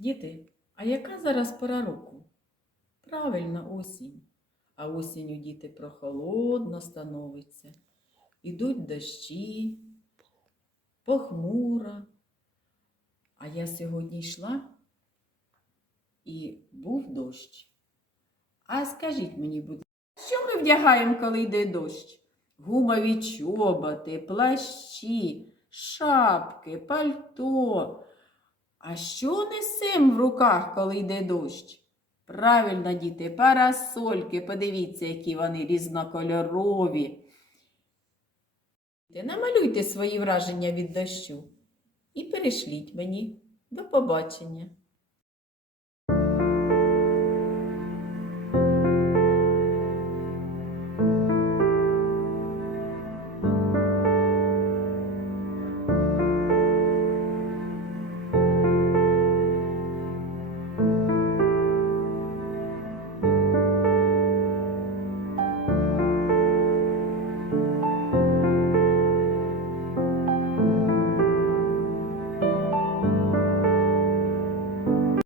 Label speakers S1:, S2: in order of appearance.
S1: Діти, а яка зараз пора року? Правильно, осінь. А осінню діти прохолодно становиться. Ідуть дощі, похмуро. А я сьогодні йшла і був дощ. А скажіть мені, будь ласка, що ми вдягаємо, коли йде дощ? Гумові чоботи, плащі, шапки, пальто. А що несем в руках, коли йде дощ? Правильно, діти, парасольки, подивіться, які вони різнокольорові. Намалюйте свої враження від дощу і перешліть мені. До побачення!